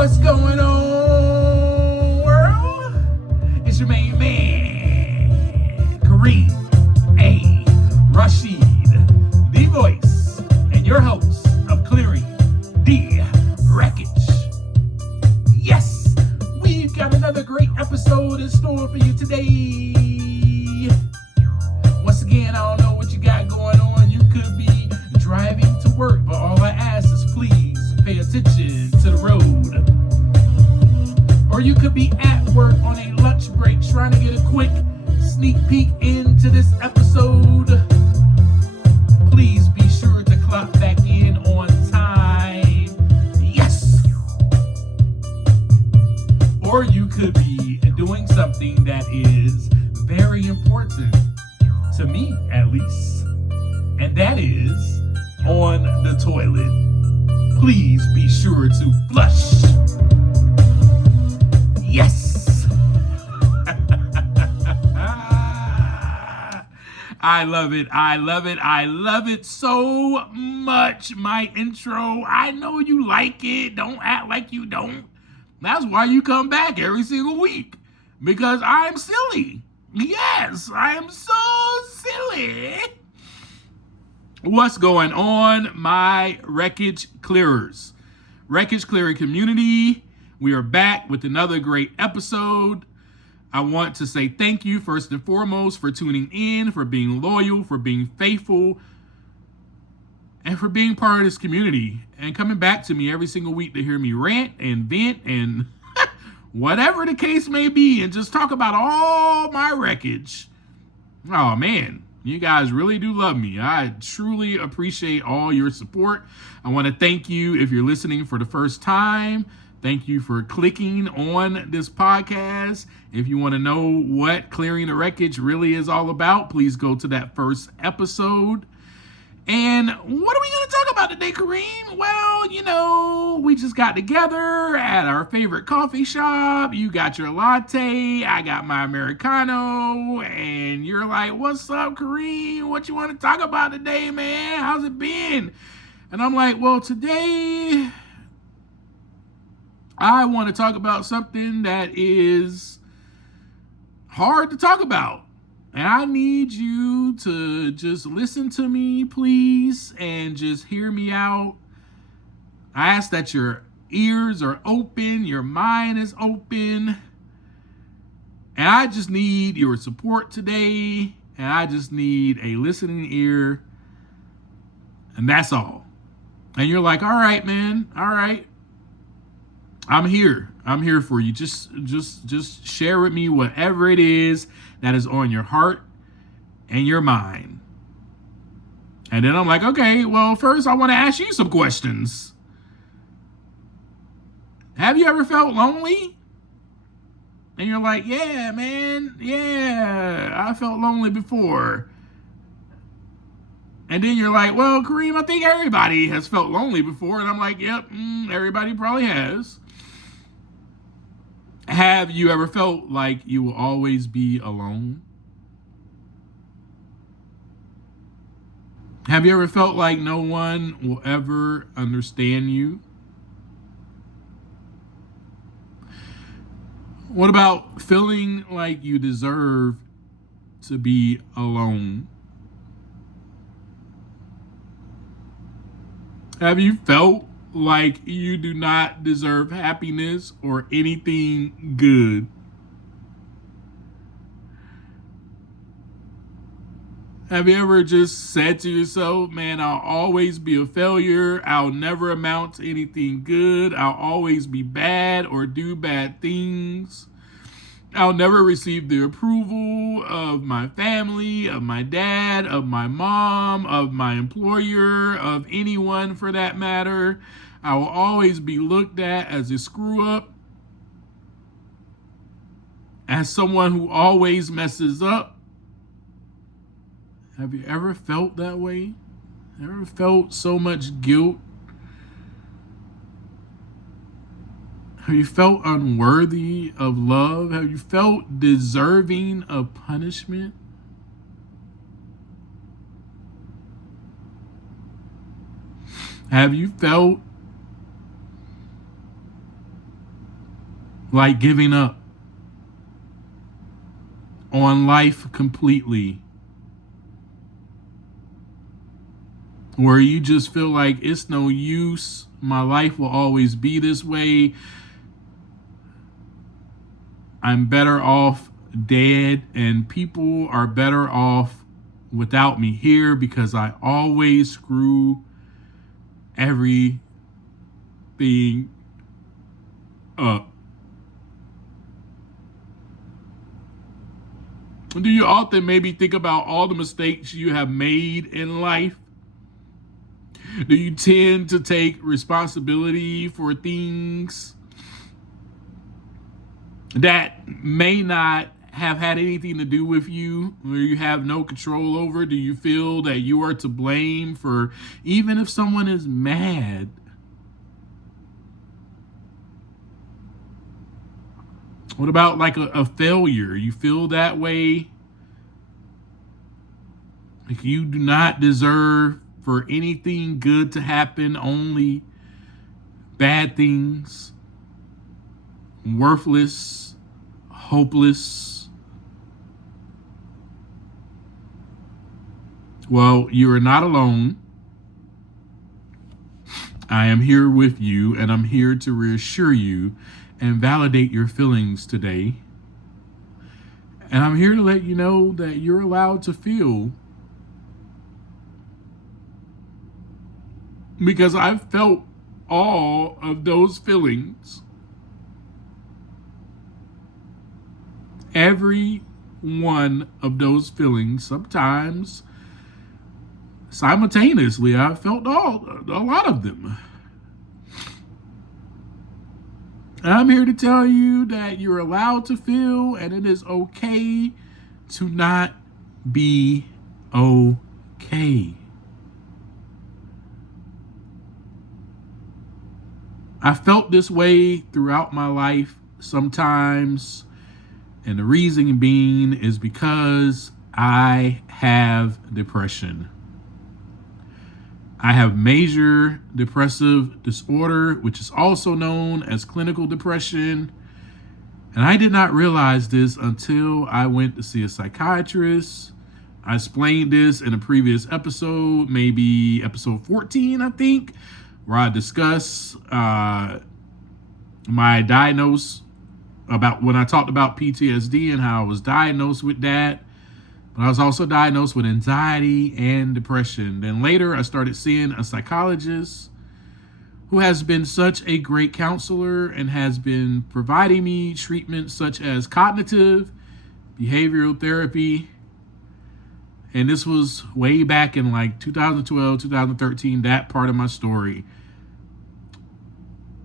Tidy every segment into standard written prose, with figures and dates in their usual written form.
What's going on, world? It's your main man, Kareem A. Rashid, the voice and your host of Clearing the Wreckage. Yes, we've got another great episode in store for you today. Once again, I don't know what you got going on. You could be driving to work, but all I ask is please pay attention to the road. Or you could be at work on a lunch break trying to get a quick sneak peek into this episode. Please be sure to clock back in on time. Yes! Or you could be doing something that is very important, to me at least, and that is on the toilet. Please be sure to flush. Yes! I love it. I love it. I love it so much. My intro. I know you like it. Don't act like you don't. That's why you come back every single week. Because I'm silly. Yes, I am so silly. What's going on, my wreckage clearers? Wreckage clearing community. We are back with another great episode. I want to say thank you first and foremost for tuning in, for being loyal, for being faithful, and for being part of this community and coming back to me every single week to hear me rant and vent and whatever the case may be and just talk about all my wreckage. Oh man, you guys really do love me. I truly appreciate all your support. I want to thank you if you're listening for the first time. Thank you for clicking on this podcast. If you want to know what Clearing the Wreckage really is all about, please go to that first episode. And what are we going to talk about today, Kareem? Well, you know, we just got together at our favorite coffee shop. You got your latte, I got my Americano, and you're like, what's up, Kareem? What you want to talk about today, man? How's it been? And I'm like, well, today I want to talk about something that is hard to talk about. And I need you to just listen to me, please, and just hear me out. I ask that your ears are open, your mind is open. And I just need your support today. And I just need a listening ear. And that's all. And you're like, all right, man, all right. I'm here. I'm here for you. Just share with me whatever it is that is on your heart and your mind. And then I'm like, okay, well, first I want to ask you some questions. Have you ever felt lonely? And you're like, yeah, man, yeah, I felt lonely before. And then you're like, well, Kareem, I think everybody has felt lonely before. And I'm like, yep, everybody probably has. Have you ever felt like you will always be alone? Have you ever felt like no one will ever understand you? What about feeling like you deserve to be alone? Have you felt like you do not deserve happiness or anything good? Have you ever just said to yourself, man, I'll always be a failure. I'll never amount to anything good. I'll always be bad or do bad things. I'll never receive the approval of my family, of my dad, of my mom, of my employer, of anyone for that matter. I will always be looked at as a screw up, as someone who always messes up. Have you ever felt that way? Ever felt so much guilt? Have you felt unworthy of love? Have you felt deserving of punishment? Have you felt like giving up on life completely, where you just feel like it's no use, my life will always be this way, I'm better off dead, and people are better off without me here because I always screw everything up. Do you often maybe think about all the mistakes you have made in life? Do you tend to take responsibility for things that may not have had anything to do with you, or you have no control over? Do you feel that you are to blame for even if someone is mad? What about like a failure? You feel that way? Like you do not deserve for anything good to happen, only bad things, worthless, hopeless. Well, you are not alone. I am here with you, and I'm here to reassure you and validate your feelings today. And I'm here to let you know that you're allowed to feel, because I've felt all of those feelings. Every one of those feelings, sometimes simultaneously, I felt a lot of them. I'm here to tell you that you're allowed to feel, and it is okay to not be okay. I felt this way throughout my life sometimes, and the reason being is because I have depression. I have major depressive disorder, which is also known as clinical depression. And I did not realize this until I went to see a psychiatrist. I explained this in a previous episode, maybe episode 14, I think, where I discuss my diagnosis about when I talked about PTSD and how I was diagnosed with that. But I was also diagnosed with anxiety and depression. Then later, I started seeing a psychologist who has been such a great counselor and has been providing me treatment such as cognitive behavioral therapy. And this was way back in like 2012, 2013, that part of my story.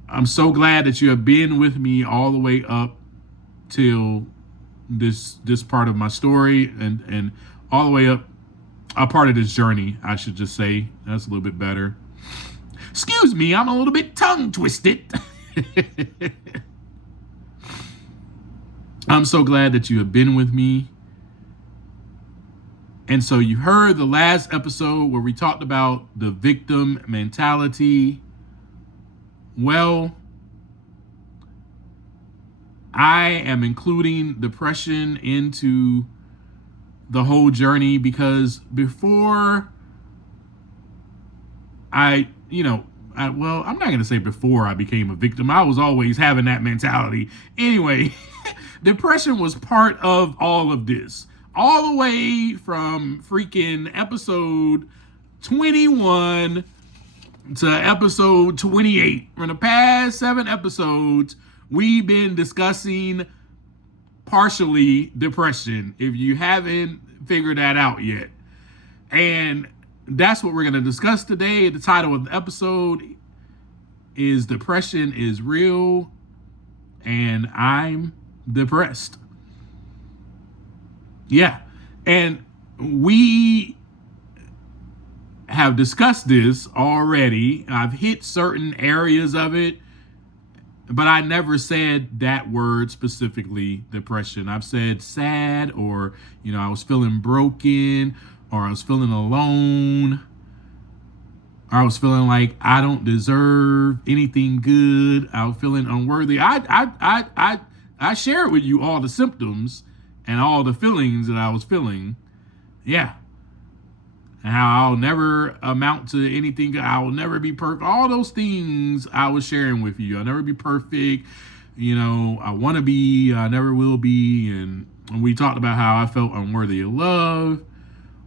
I'm so glad that you have been with me all the way up till this part of my story, and all the way up a part of this journey, I should just say. That's a little bit better. Excuse me, I'm a little bit tongue twisted. I'm so glad that you have been with me. And so you heard the last episode where we talked about the victim mentality. Well, I am including depression into the whole journey because before I'm not going to say before I became a victim. I was always having that mentality. Anyway, depression was part of all of this. All the way from freaking episode 21 to episode 28. For the past 7 episodes, we've been discussing partially depression, if you haven't figured that out yet. And that's what we're going to discuss today. The title of the episode is Depression is Real, and I'm depressed. Yeah. And we have discussed this already. I've hit certain areas of it, but I never said that word specifically, depression. I've said sad, or, I was feeling broken, or I was feeling alone. I was feeling like I don't deserve anything good. I was feeling unworthy. I shared with you all the symptoms and all the feelings that I was feeling. Yeah. And how I'll never amount to anything. I will never be perfect. All those things I was sharing with you. I'll never be perfect. I want to be. I never will be. And we talked about how I felt unworthy of love.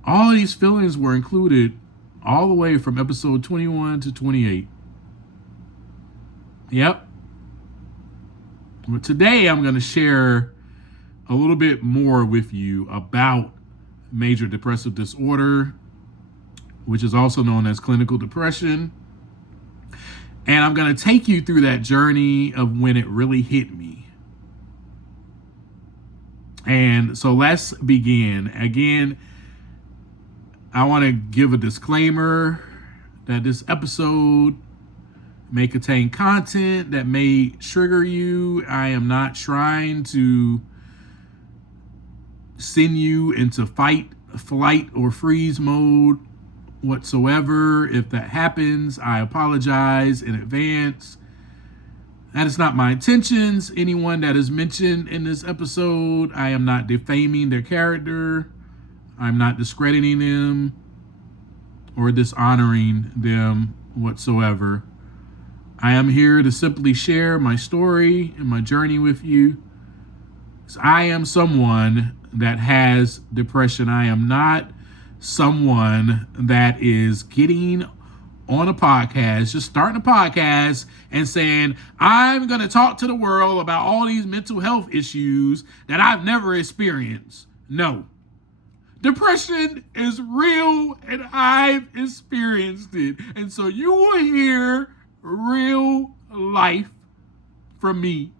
All these feelings were included all the way from episode 21 to 28. Yep. But today I'm going to share a little bit more with you about major depressive disorder, which is also known as clinical depression. And I'm going to take you through that journey of when it really hit me. And so let's begin. Again, I want to give a disclaimer that this episode may contain content that may trigger you. I am not trying to send you into fight, flight, or freeze mode whatsoever. If that happens, I apologize in advance. That is not my intentions. Anyone that is mentioned in this episode, I am not defaming their character. I'm not discrediting them or dishonoring them whatsoever. I am here to simply share my story and my journey with you. I am someone that has depression. I am not someone that is getting on a podcast, just starting a podcast and saying, I'm going to talk to the world about all these mental health issues that I've never experienced. No. Depression is real and I've experienced it. And so you will hear real life from me.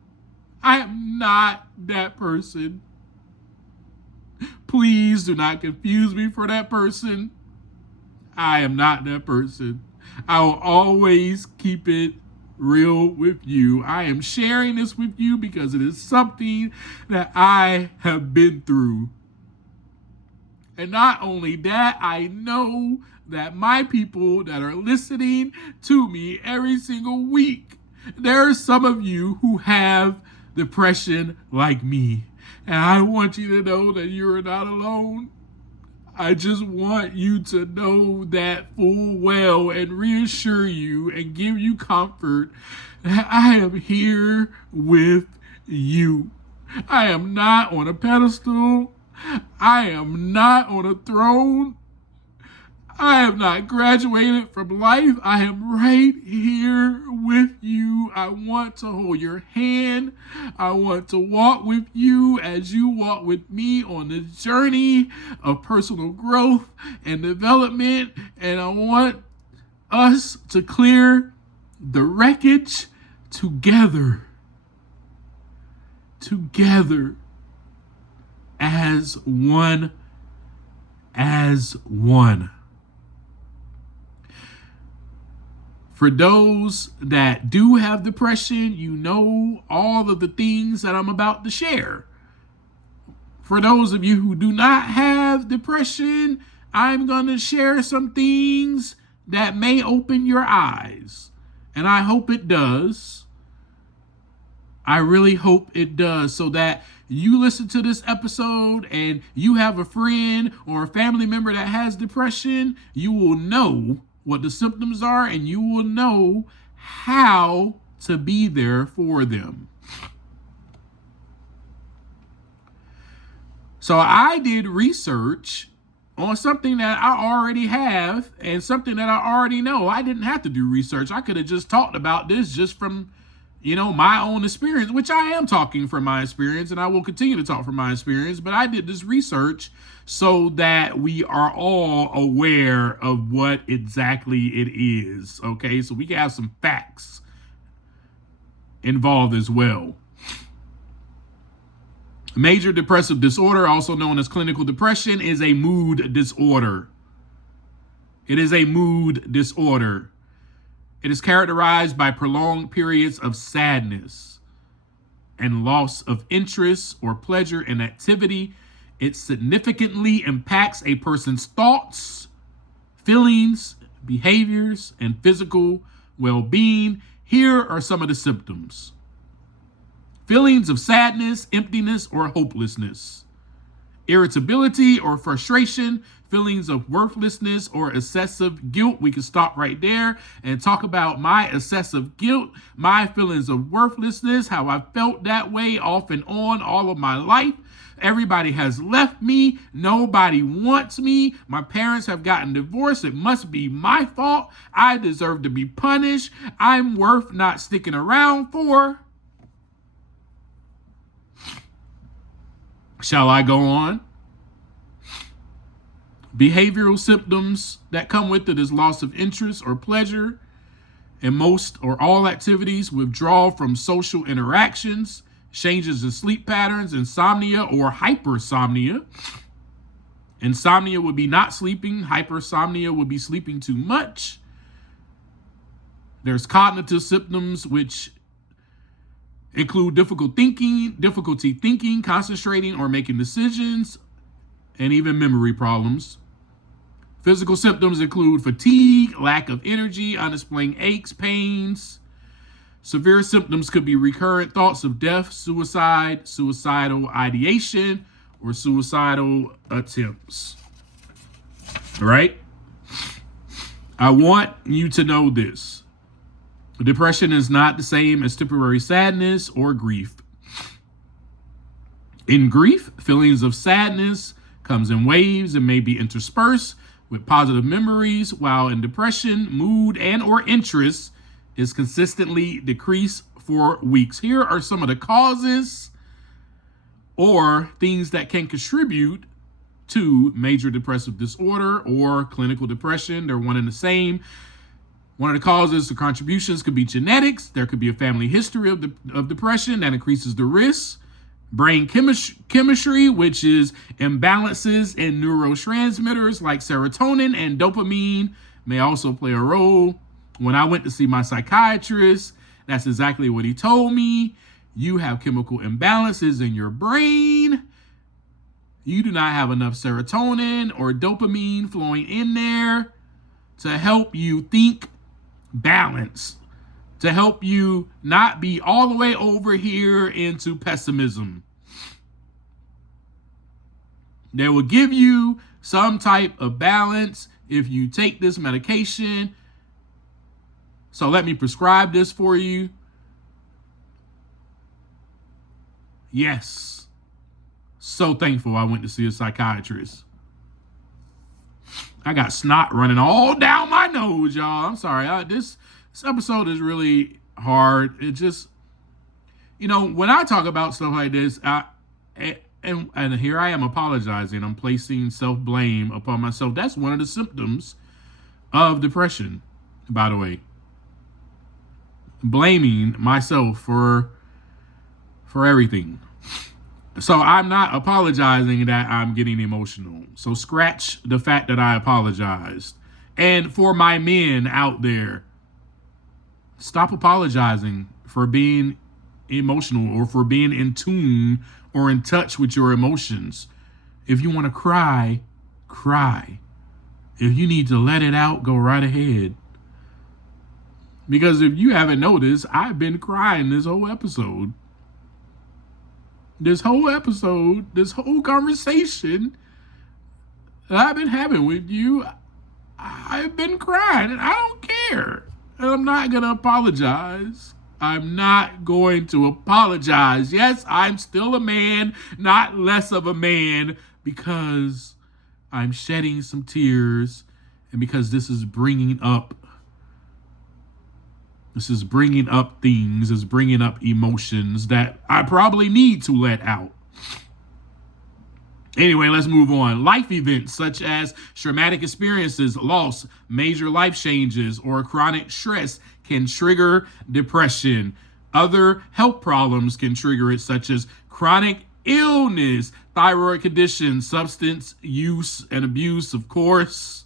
I am not that person. Please do not confuse me for that person. I am not that person. I will always keep it real with you. I am sharing this with you because it is something that I have been through. And not only that, I know that my people that are listening to me every single week, there are some of you who have depression like me. And I want you to know that you're not alone. I just want you to know that full well and reassure you and give you comfort that I am here with you. I am not on a pedestal. I am not on a throne. I have not graduated from life. I am right here with you. I want to hold your hand. I want to walk with you as you walk with me on the journey of personal growth and development. And I want us to clear the wreckage together. Together. As one. For those that do have depression, you know all of the things that I'm about to share. For those of you who do not have depression, I'm going to share some things that may open your eyes. And I hope it does. I really hope it does, so that you listen to this episode and you have a friend or a family member that has depression, you will know what the symptoms are and you will know how to be there for them. So I did research on something that I already have and something that I already know. I didn't have to do research. I could have just talked about this just from my own experience, which I am talking from my experience, and I will continue to talk from my experience. But I did this research so that we are all aware of what exactly it is. Okay, so we can have some facts involved as well. Major depressive disorder, also known as clinical depression, is a mood disorder. It is a mood disorder. It is characterized by prolonged periods of sadness and loss of interest or pleasure in activity. It significantly impacts a person's thoughts, feelings, behaviors, and physical well-being. Here are some of the symptoms. Feelings of sadness, emptiness, or hopelessness. Irritability or frustration, feelings of worthlessness or excessive guilt. We can stop right there and talk about my excessive guilt, my feelings of worthlessness, how I felt that way off and on all of my life. Everybody has left me. Nobody wants me. My parents have gotten divorced. It must be my fault. I deserve to be punished. I'm worth not sticking around for. Shall I go on? Behavioral symptoms that come with it is loss of interest or pleasure in most or all activities, withdrawal from social interactions, changes in sleep patterns, insomnia or hypersomnia. Insomnia would be not sleeping. Hypersomnia would be sleeping too much. There's cognitive symptoms, which include difficulty thinking, concentrating, or making decisions, and even memory problems. Physical symptoms include fatigue, lack of energy, unexplained aches, pains. Severe symptoms could be recurrent thoughts of death, suicide, suicidal ideation, or suicidal attempts. All right? I want you to know this. Depression is not the same as temporary sadness or grief. In grief, feelings of sadness comes in waves and may be interspersed with positive memories, while in depression, mood and or interest is consistently decreased for weeks. Here are some of the causes or things that can contribute to major depressive disorder or clinical depression. They're one and the same. One of the causes or contributions could be genetics. There could be a family history of depression that increases the risk. Brain chemistry, which is imbalances in neurotransmitters like serotonin and dopamine, may also play a role. When I went to see my psychiatrist, that's exactly what he told me. You have chemical imbalances in your brain. You do not have enough serotonin or dopamine flowing in there to help you think balance, to help you not be all the way over here into pessimism. They will give you some type of balance if you take this medication. So let me prescribe this for you. Yes. So thankful I went to see a psychiatrist. I got snot running all down my nose, y'all. I'm sorry. This episode is really hard. It just, when I talk about stuff like this, and here I am apologizing. I'm placing self-blame upon myself. That's one of the symptoms of depression, by the way. Blaming myself for everything. So I'm not apologizing that I'm getting emotional. So scratch the fact that I apologized. And for my men out there, stop apologizing for being emotional or for being in tune or in touch with your emotions. If you want to cry, cry. If you need to let it out, go right ahead. Because if you haven't noticed, I've been crying this whole episode. This whole conversation that I've been having with you, I've been crying, and I don't care. And I'm not going to apologize. I'm not going to apologize. Yes, I'm still a man, not less of a man, because I'm shedding some tears and because this is bringing up things, is bringing up emotions that I probably need to let out. Anyway, let's move on. Life events such as traumatic experiences, loss, major life changes, or chronic stress can trigger depression. Other health problems can trigger it, such as chronic illness, thyroid conditions, substance use and abuse, of course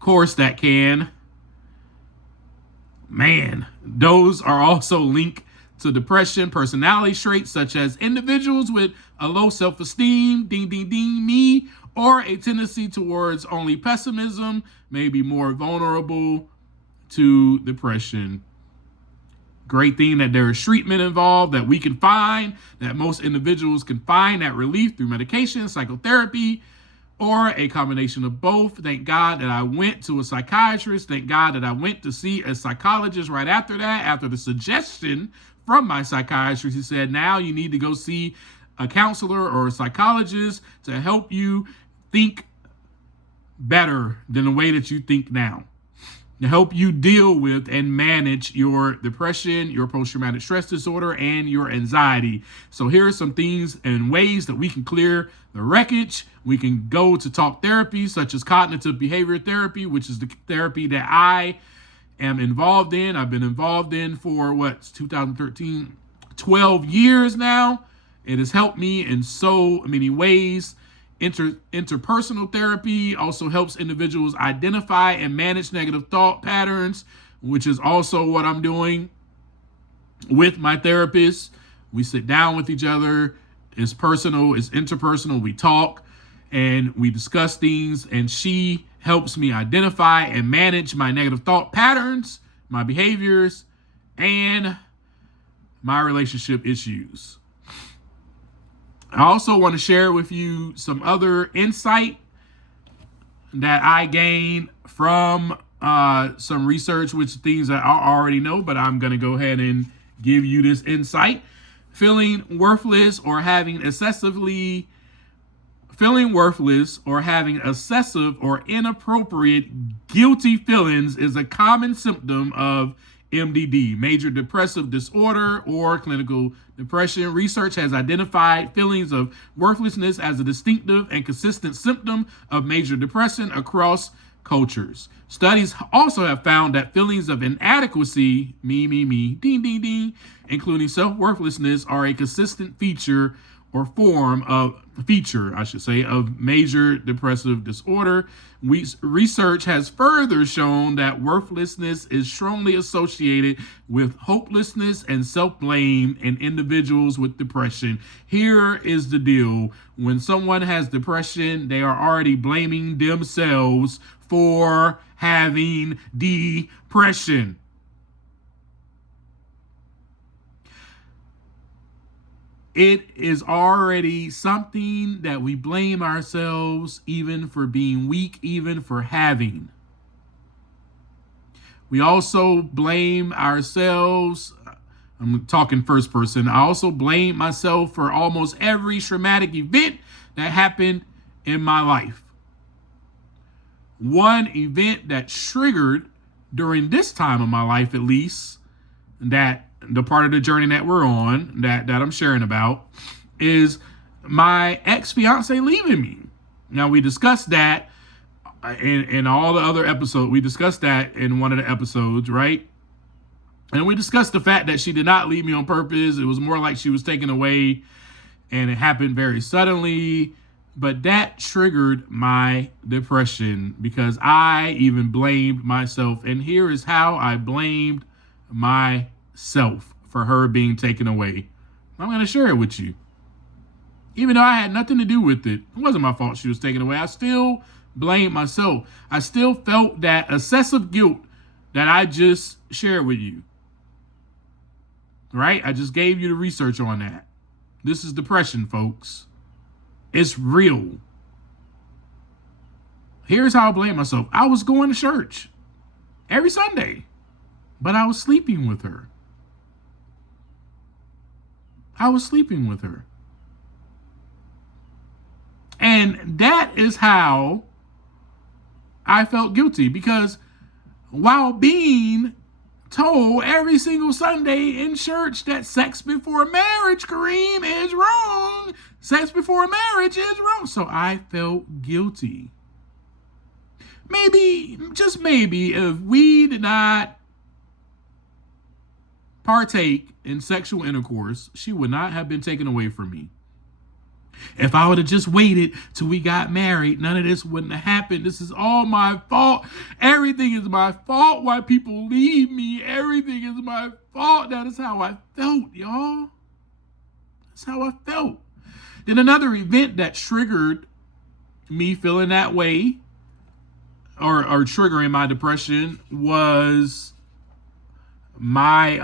that can. Man, those are also linked to depression. Personality traits such as individuals with a low self-esteem, me, or a tendency towards only pessimism may be more vulnerable to depression. Great thing that there is treatment involved that we can find, that most individuals can find that relief through medication, psychotherapy, or a combination of both. Thank God that I went to a psychiatrist. Thank God that I went to see a psychologist right after that, after the suggestion from my psychiatrist. He said, now you need to go see a counselor or a psychologist to help you think better than the way that you think now, to help you deal with and manage your depression, your post-traumatic stress disorder, and your anxiety. So here are some things and ways that we can clear the wreckage. We can go to talk therapy, such as cognitive behavior therapy, which is the therapy that I am involved in. I've been involved in for 2013, 12 years now. It has helped me in so many ways. Interpersonal therapy also helps individuals identify and manage negative thought patterns, which is also what I'm doing with my therapist. We sit down with each other. It's personal, it's interpersonal. We talk and we discuss things, and she helps me identify and manage my negative thought patterns, my behaviors, and my relationship issues. I also want to share with you some other insight that I gained from some research, which things that I already know, but I'm going to go ahead and give you this insight. Feeling worthless or having excessive or inappropriate guilty feelings is a common symptom of MDD, major depressive disorder, or clinical depression. Research has identified feelings of worthlessness as a distinctive and consistent symptom of major depression across cultures. Studies also have found that feelings of inadequacy, me, ding, ding, ding, including self-worthlessness, are a consistent feature of major depressive disorder. Research has further shown that worthlessness is strongly associated with hopelessness and self-blame in individuals with depression. Here is the deal. When someone has depression, they are already blaming themselves for having depression. It is already something that we blame ourselves even for being weak, even for having. We also blame ourselves. I'm talking first person. I also blame myself for almost every traumatic event that happened in my life. One event that triggered during this time of my life, at least, that the part of the journey that we're on, that I'm sharing about, is my ex-fiance leaving me. Now, we discussed that in all the other episodes. We discussed that in one of the episodes, right? And we discussed the fact that she did not leave me on purpose. It was more like she was taken away, and it happened very suddenly. But that triggered my depression because I even blamed myself. And here is how I blamed myself for her being taken away. I'm going to share it with you. Even though I had nothing to do with it, it wasn't my fault she was taken away. I still blamed myself. I still felt that excessive guilt that I just shared with you. Right? I just gave you the research on that. This is depression, folks. It's real. Here's how I blame myself. I was going to church every Sunday, but I was sleeping with her. And that is how I felt guilty, because while being told every single Sunday in church that sex before marriage, Kareem, is wrong. Sex before marriage is wrong. So I felt guilty. Maybe, just maybe, if we did not partake in sexual intercourse, she would not have been taken away from me. If I would have just waited till we got married, none of this wouldn't have happened. This is all my fault. Everything is my fault. Why people leave me, everything is my fault. That is how I felt, y'all. That's how I felt. Then another event that triggered me feeling that way or triggering my depression was my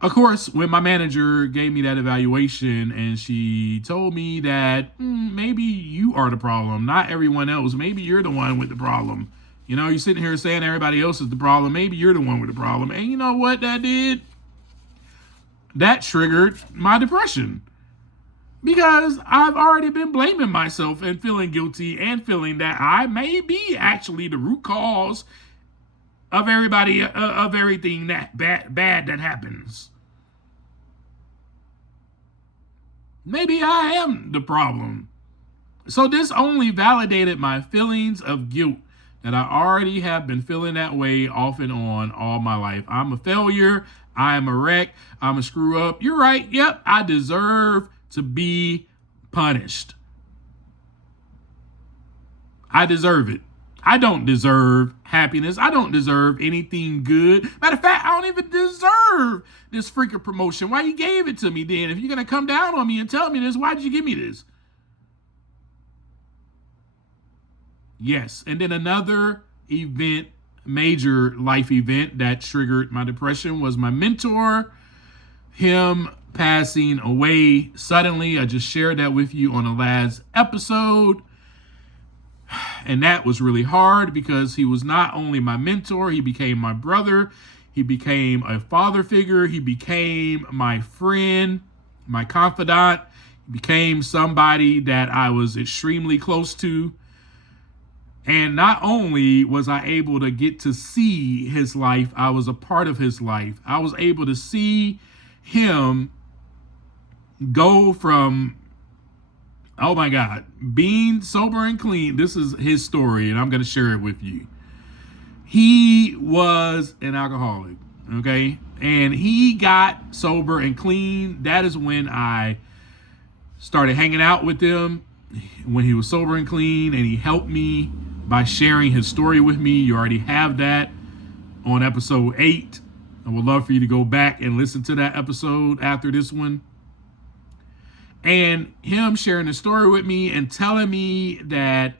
of course, when my manager gave me that evaluation and she told me that maybe you are the problem, not everyone else. Maybe you're the one with the problem. You know, you're sitting here saying everybody else is the problem. Maybe you're the one with the problem. And you know what that did? That triggered my depression. Because I've already been blaming myself and feeling guilty and feeling that I may be actually the root cause of everything that bad that happens. Maybe I am the problem. So this only validated my feelings of guilt that I already have been feeling that way off and on all my life. I'm a failure. I am a wreck. I'm a screw up. You're right. Yep. I deserve to be punished. I deserve it. I don't deserve happiness. I don't deserve anything good. Matter of fact, I don't even deserve this freaking promotion. Why you gave it to me then? If you're going to come down on me and tell me this, why did you give me this? Yes. And then another event, major life event that triggered my depression was my mentor, him passing away suddenly. I just shared that with you on the last episode. And that was really hard because he was not only my mentor, he became my brother. He became a father figure. He became my friend, my confidant. He became somebody that I was extremely close to. And not only was I able to get to see his life, I was a part of his life. I was able to see him go from, oh my God, being sober and clean. This is his story, and I'm going to share it with you. He was an alcoholic, okay? And he got sober and clean. That is when I started hanging out with him, when he was sober and clean, and he helped me by sharing his story with me. You already have that on episode 8. I would love for you to go back and listen to that episode after this one. And him sharing the story with me and telling me that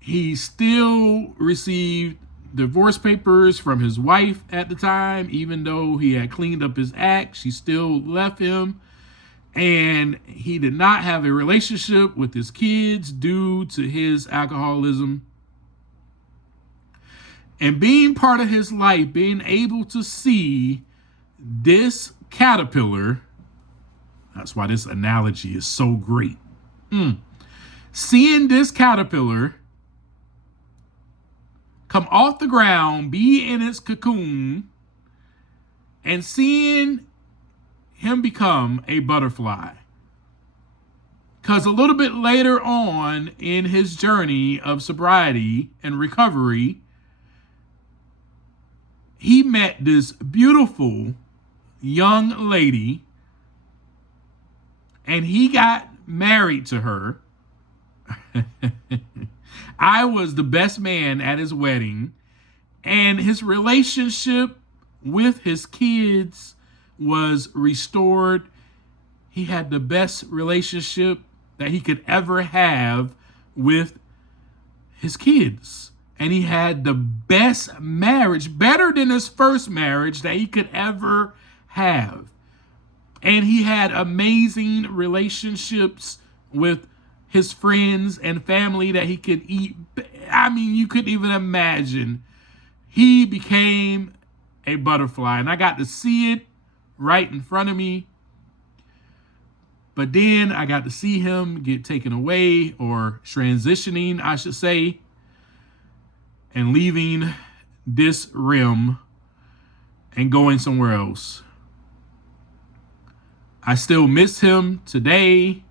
he still received divorce papers from his wife at the time, even though he had cleaned up his act, she still left him. And he did not have a relationship with his kids due to his alcoholism. And being part of his life, being able to see this caterpillar, that's why this analogy is so great. Seeing this caterpillar come off the ground, be in its cocoon, and seeing him become a butterfly. Because a little bit later on in his journey of sobriety and recovery, he met this beautiful young lady, and he got married to her. I was the best man at his wedding, and his relationship with his kids was restored. He had the best relationship that he could ever have with his kids. And he had the best marriage, better than his first marriage that he could ever have. And he had amazing relationships with his friends and family that he could eat. I mean, you couldn't even imagine. He became a butterfly, and I got to see it right in front of me. But then I got to see him get taken away, or transitioning, I should say, and leaving this realm and going somewhere else. I still miss him today.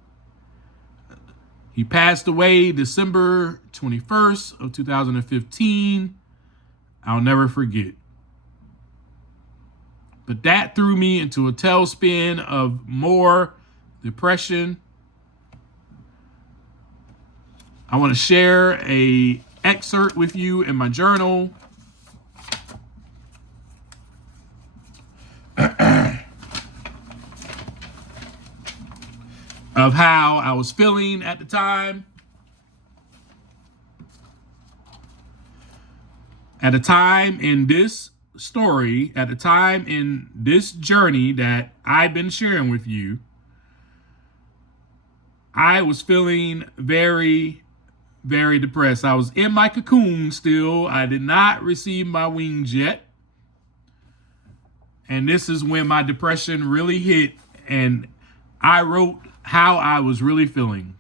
He passed away December 21st of 2015. I'll never forget. But that threw me into a tailspin of more depression. I want to share an excerpt with you in my journal. of how I was feeling at the time. At a time in this story, at a time in this journey that I've been sharing with you, I was feeling very, very depressed. I was in my cocoon still. I did not receive my wings yet. And this is when my depression really hit, and I wrote how I was really feeling.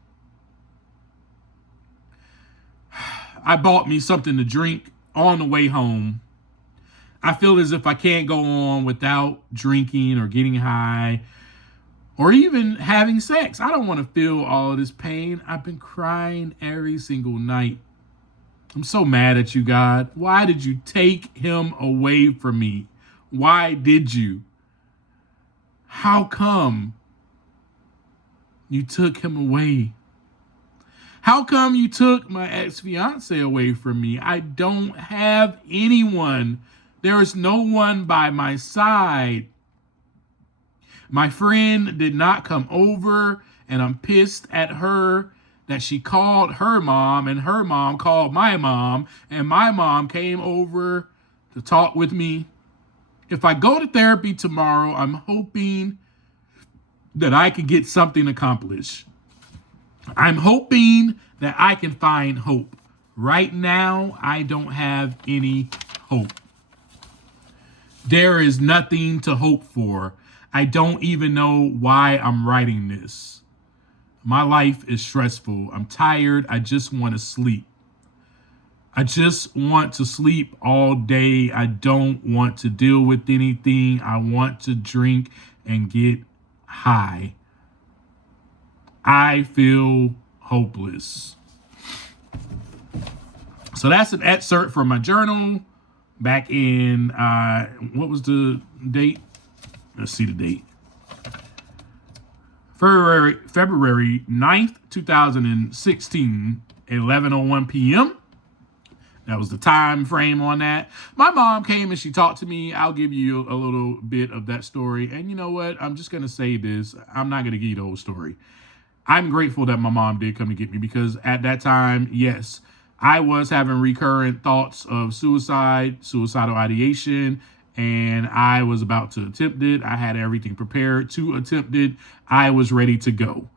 I bought me something to drink on the way home. I feel as if I can't go on without drinking or getting high or even having sex. I don't want to feel all of this pain. I've been crying every single night. I'm so mad at you, God. Why did you take him away from me? Why did you? How come you took him away? How come you took my ex-fiance away from me? I don't have anyone. There is no one by my side. My friend did not come over, and I'm pissed at her that she called her mom, and her mom called my mom, and my mom came over to talk with me. If I go to therapy tomorrow, I'm hoping that I can get something accomplished. I'm hoping that I can find hope. Right now, I don't have any hope. There is nothing to hope for. I don't even know why I'm writing this. My life is stressful. I'm tired. I just want to sleep. I just want to sleep all day. I don't want to deal with anything. I want to drink and get high. I feel hopeless. So that's an excerpt from my journal back in, what was the date? Let's see the date. February 9th, 2016, 11:01 p.m. That was the time frame on that. My mom came and she talked to me. I'll give you a little bit of that story. And you know what? I'm just going to say this. I'm not going to give you the whole story. I'm grateful that my mom did come to get me, because at that time, yes, I was having recurrent thoughts of suicidal ideation, and I was about to attempt it. I had everything prepared to attempt it. I was ready to go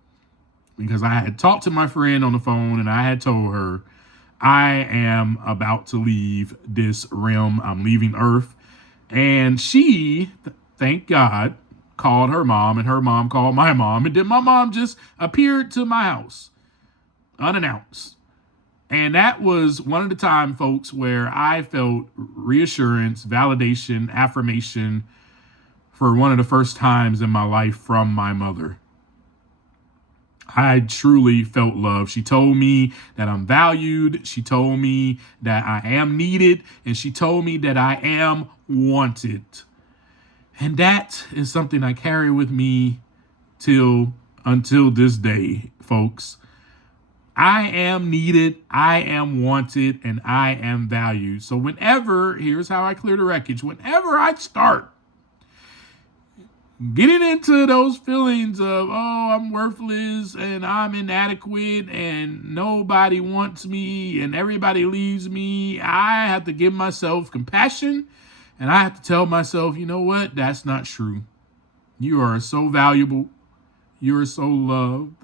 because I had talked to my friend on the phone, and I had told her, I am about to leave this realm. I'm leaving Earth. And she, thank God, called her mom, and her mom called my mom, and then my mom just appeared to my house unannounced. And that was one of the time, folks, where I felt reassurance, validation, affirmation for one of the first times in my life from my mother. I truly felt love. She told me that I'm valued. She told me that I am needed. And she told me that I am wanted. And that is something I carry with me until this day, folks. I am needed, I am wanted, and I am valued. So here's how I clear the wreckage. Whenever I start getting into those feelings of, oh, I'm worthless and I'm inadequate and nobody wants me and everybody leaves me, I have to give myself compassion, and I have to tell myself, you know what? That's not true. You are so valuable. You are so loved.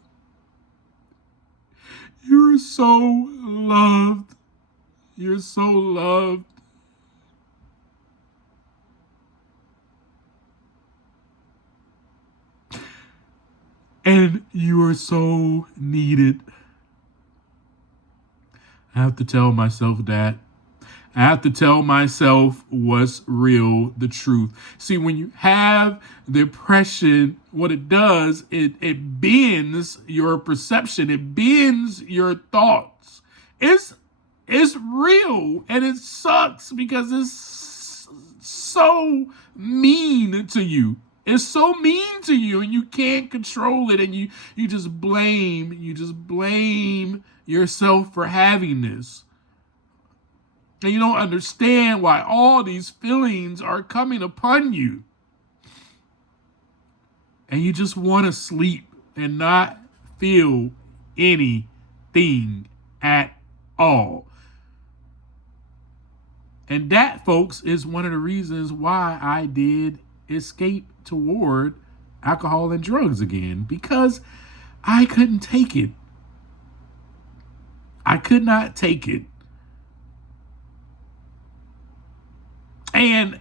You're so loved. You're so loved. And you are so needed. I have to tell myself that. I have to tell myself what's real, the truth. See, when you have depression, what it does, it bends your perception. It bends your thoughts. It's real, and it sucks because it's so mean to you. It's so mean to you, and you can't control it, and you just blame yourself for having this. And you don't understand why all these feelings are coming upon you. And you just want to sleep and not feel anything at all. And that, folks, is one of the reasons why I did escape toward alcohol and drugs again, because I couldn't take it. I could not take it. And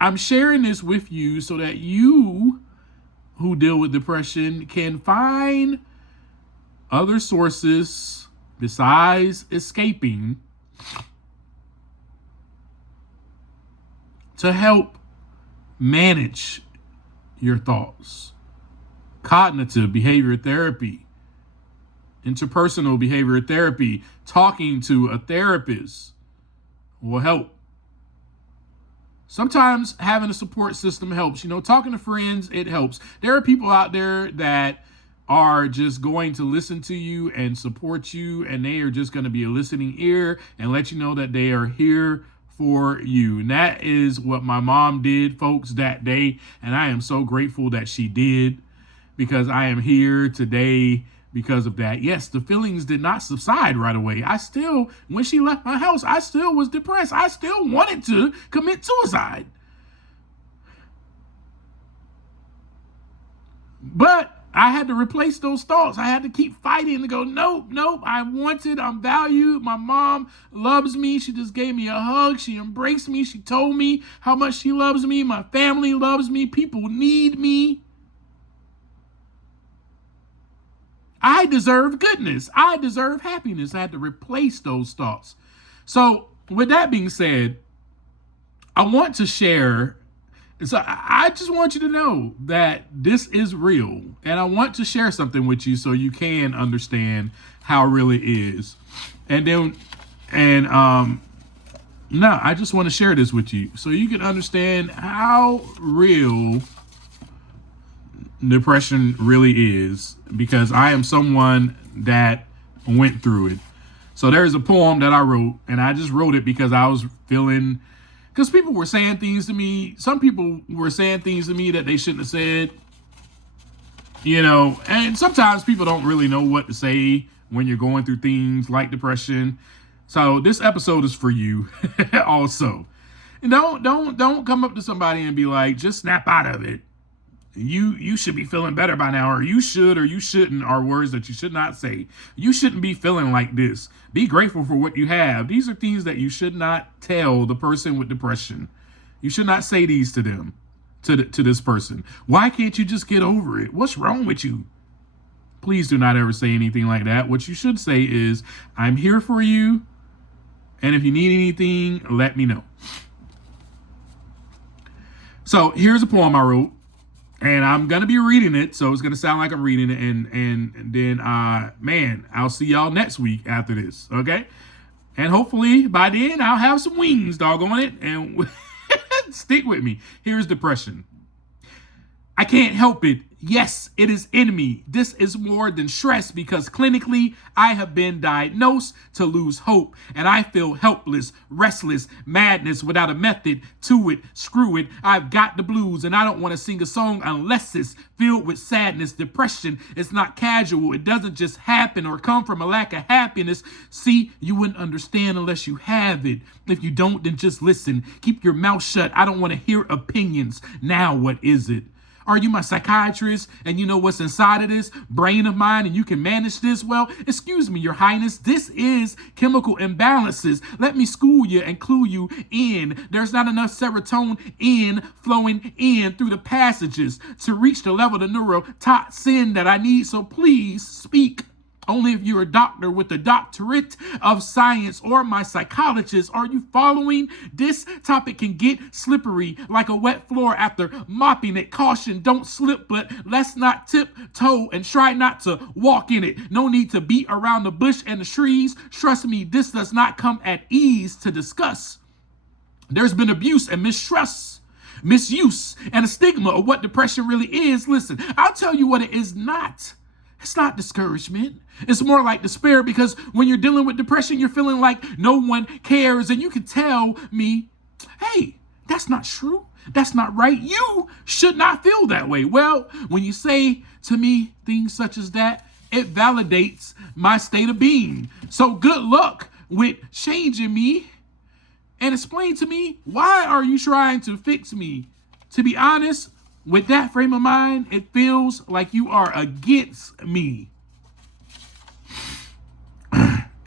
I'm sharing this with you so that you who deal with depression can find other sources besides escaping to help manage your thoughts. Cognitive behavior therapy, interpersonal behavior therapy, talking to a therapist will help. Sometimes having a support system helps. Talking to friends, it helps. There are people out there that are just going to listen to you and support you, and they are just going to be a listening ear and let you know that they are here for you. And that is what my mom did, folks, that day. And I am so grateful that she did, because I am here today because of that. Yes, the feelings did not subside right away. When she left my house, I still was depressed. I still wanted to commit suicide. But I had to replace those thoughts. I had to keep fighting to go, nope, I'm wanted, I'm valued. My mom loves me. She just gave me a hug. She embraced me. She told me how much she loves me. My family loves me. People need me. I deserve goodness. I deserve happiness. I had to replace those thoughts. So with that being said, I want to share. So I just want you to know that this is real. And I want to share something with you so you can understand how real it is. I just want to share this with you so you can understand how real depression really is, because I am someone that went through it. So there's a poem that I wrote, and I just wrote it because I was feeling, because people were saying things to me. Some people were saying things to me that they shouldn't have said, and sometimes people don't really know what to say when you're going through things like depression. So this episode is for you also. And don't come up to somebody and be like, just snap out of it. You should be feeling better by now, or you should or you shouldn't are words that you should not say. You shouldn't be feeling like this. Be grateful for what you have. These are things that you should not tell the person with depression. You should not say these to them, to this person. Why can't you just get over it? What's wrong with you? Please do not ever say anything like that. What you should say is, I'm here for you, and if you need anything, let me know. So here's a poem I wrote. And I'm going to be reading it, so it's going to sound like I'm reading it. And then, I'll see y'all next week after this, okay? And hopefully by then I'll have some wings, doggone it. And stick with me. Here's depression. I can't help it. Yes, it is in me. This is more than stress, because clinically I have been diagnosed to lose hope, and I feel helpless, restless, madness without a method to it. Screw it. I've got the blues, and I don't want to sing a song unless it's filled with sadness. Depression is not casual. It doesn't just happen or come from a lack of happiness. See, you wouldn't understand unless you have it. If you don't, then just listen. Keep your mouth shut. I don't want to hear opinions. Now what is it? Are you my psychiatrist and you know what's inside of this brain of mine and you can manage this? Well, excuse me, Your Highness, this is chemical imbalances. Let me school you and clue you in. There's not enough serotonin flowing in through the passages to reach the level of neurotoxin that I need. So please speak. Only if you're a doctor with a doctorate of science or my psychologist. Are you following? This topic can get slippery like a wet floor after mopping it. Caution, don't slip, but let's not tiptoe and try not to walk in it. No need to beat around the bush and the trees. Trust me, this does not come at ease to discuss. There's been abuse and mistrust, misuse, and a stigma of what depression really is. Listen, I'll tell you what it is not. It's not discouragement. It's more like despair, because when you're dealing with depression, you're feeling like no one cares. And you can tell me, hey, that's not true. That's not right. You should not feel that way. Well, when you say to me things such as that, it validates my state of being. So good luck with changing me, and explain to me, why are you trying to fix me? To be honest, with that frame of mind, it feels like you are against me,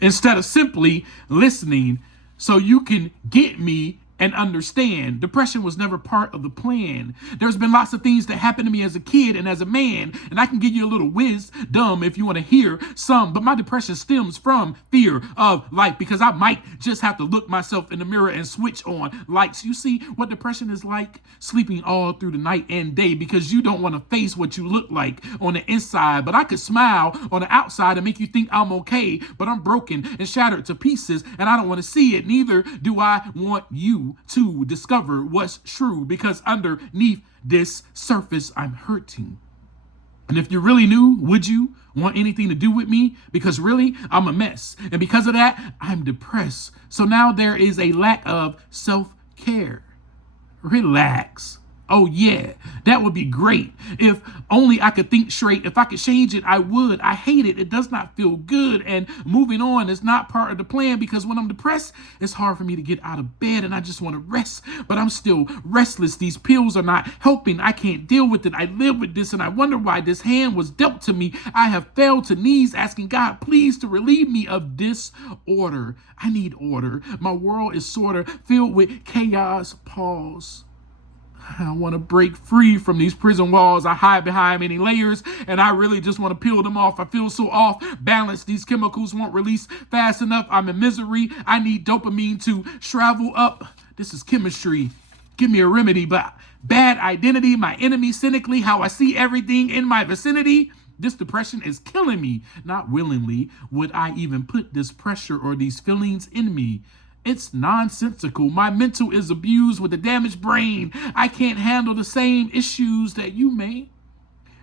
instead of simply listening so you can get me and understand. Depression was never part of the plan. There's been lots of things that happened to me as a kid and as a man, and I can give you a little wisdom if you want to hear some, but my depression stems from fear of life, because I might just have to look myself in the mirror and switch on lights. You see what depression is like? Sleeping all through the night and day because you don't want to face what you look like on the inside. But I could smile on the outside and make you think I'm okay, but I'm broken and shattered to pieces, and I don't want to see it. Neither do I want you to discover what's true, because underneath this surface, I'm hurting. And if you really knew, would you want anything to do with me? Because really, I'm a mess. And because of that, I'm depressed. So now there is a lack of self-care. Relax. Oh yeah, that would be great. If only I could think straight. If I could change it, I would. I hate it. It does not feel good. And moving on is not part of the plan, because when I'm depressed, it's hard for me to get out of bed and I just want to rest, but I'm still restless. These pills are not helping. I can't deal with it. I live with this and I wonder why this hand was dealt to me. I have fell to knees asking God, please, to relieve me of disorder. I need order. My world is sort of filled with chaos. Pause. I want to break free from these prison walls. I hide behind many layers, and I really just want to peel them off. I feel so off balance. These chemicals won't release fast enough. I'm in misery. I need dopamine to travel up. This is chemistry. Give me a remedy. But bad identity, my enemy, cynically, how I see everything in my vicinity. This depression is killing me. Not willingly would I even put this pressure or these feelings in me. It's nonsensical. My mental is abused with a damaged brain. I can't handle the same issues that you may.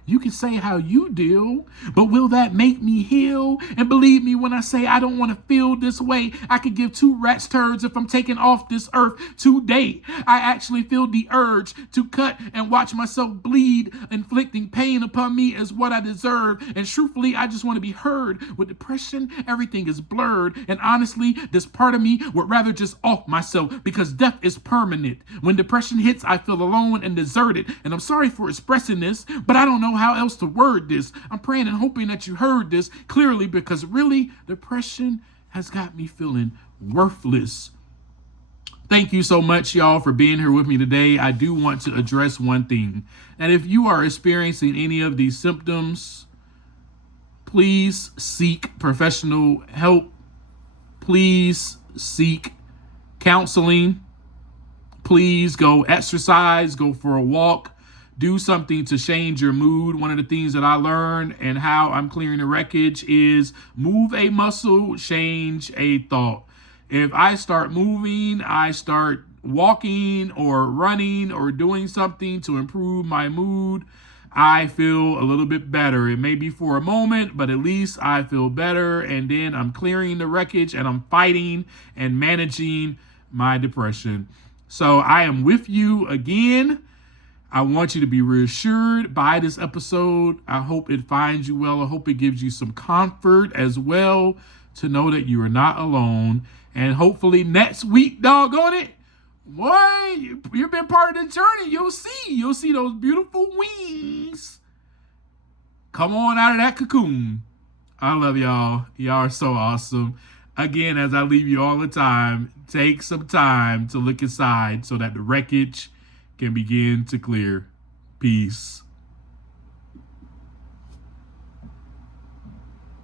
You can say how you deal, but will that make me heal? And believe me when I say I don't want to feel this way. I could give two rat's turds if I'm taking off this earth today. I actually feel the urge to cut and watch myself bleed. Inflicting pain upon me is what I deserve. And truthfully, I just want to be heard. With depression, everything is blurred. And honestly, this part of me would rather just off myself, because death is permanent. When depression hits, I feel alone and deserted. And I'm sorry for expressing this, but I don't know how else to word this. I'm praying and hoping that you heard this clearly, because really, depression has got me feeling worthless. Thank you so much, y'all, for being here with me today. I do want to address one thing. And if you are experiencing any of these symptoms, please seek professional help. Please seek counseling. Please go exercise, go for a walk. Do something to change your mood. One of the things that I learned and how I'm clearing the wreckage is move a muscle, change a thought. If I start moving, I start walking or running or doing something to improve my mood, I feel a little bit better. It may be for a moment, but at least I feel better. And then I'm clearing the wreckage and I'm fighting and managing my depression. So I am with you again. I want you to be reassured by this episode. I hope it finds you well. I hope it gives you some comfort as well to know that you are not alone. And hopefully next week, doggone it, boy, you've been part of the journey. You'll see those beautiful wings come on out of that cocoon. I love y'all. Y'all are so awesome. Again, as I leave you all the time, take some time to look inside so that the wreckage can begin to clear. Peace.